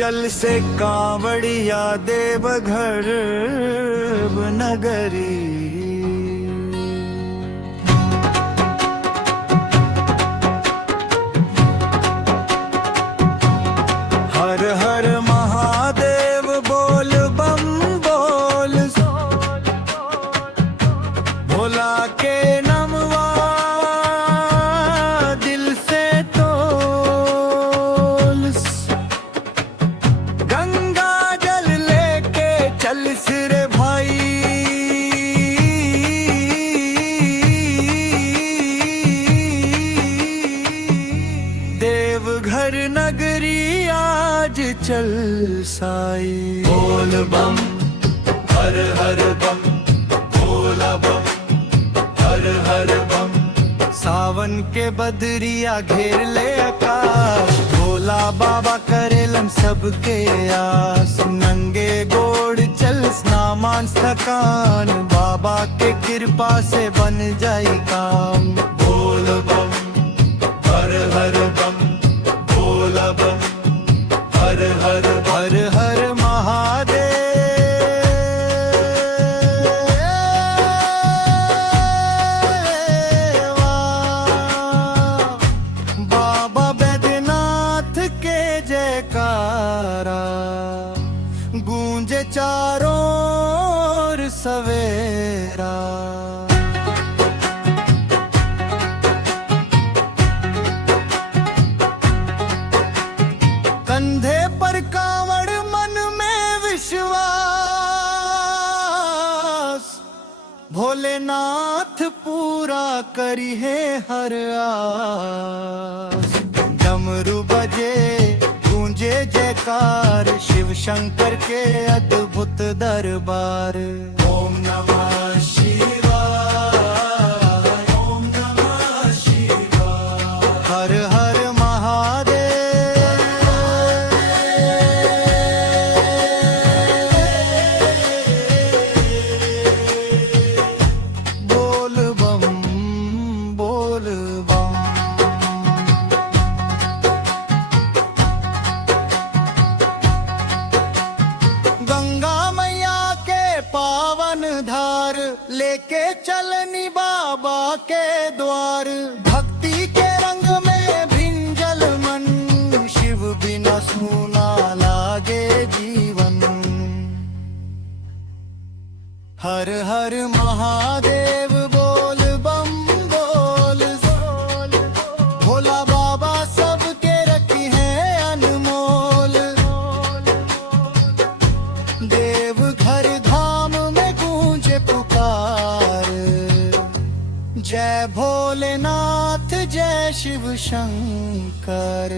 चल से कांवड़िया देवघर नगरी। हर हर महादेव बोल बम बोल, भोला के नमवा दिल से तोल। गंगा जल लेके चल सिरे भाई, देवघर नगरी आज चल साई। बोल बम हर हर बम, भोला बम हर हर बम। सावन के बदरिया घेर ले आकाश, भोला बाबा करेलन सबके आस। नंगे गोड़ चल स्नामान थकान, बाबा के कृपा से बन जाई काम। बोल बम हर हर बम, भोला बम हर हर हर हर महादेव। बाबा बैद्यनाथ के जयकारा गूंजे चारों ओर सवेरा। कंधे पर कांवड़ मन में विश्वास, भोलेनाथ पूरा करी है हर आस। डमरू बजे गूंजे जयकार, शिव शंकर के अद्भुत दरबार। ओम नमः शिवाय, ओम नमः शिवाय। हर हर पावन धार लेके चलनी बाबा के द्वार। भक्ति के रंग में भिंजल मन, शिव बिना सूना लागे जीवन। हर हर महादेव बोल बम बोल, भोला बाबा सबके रखी है अनमोल। देवघर जय भोलेनाथ जय शिव शंकर।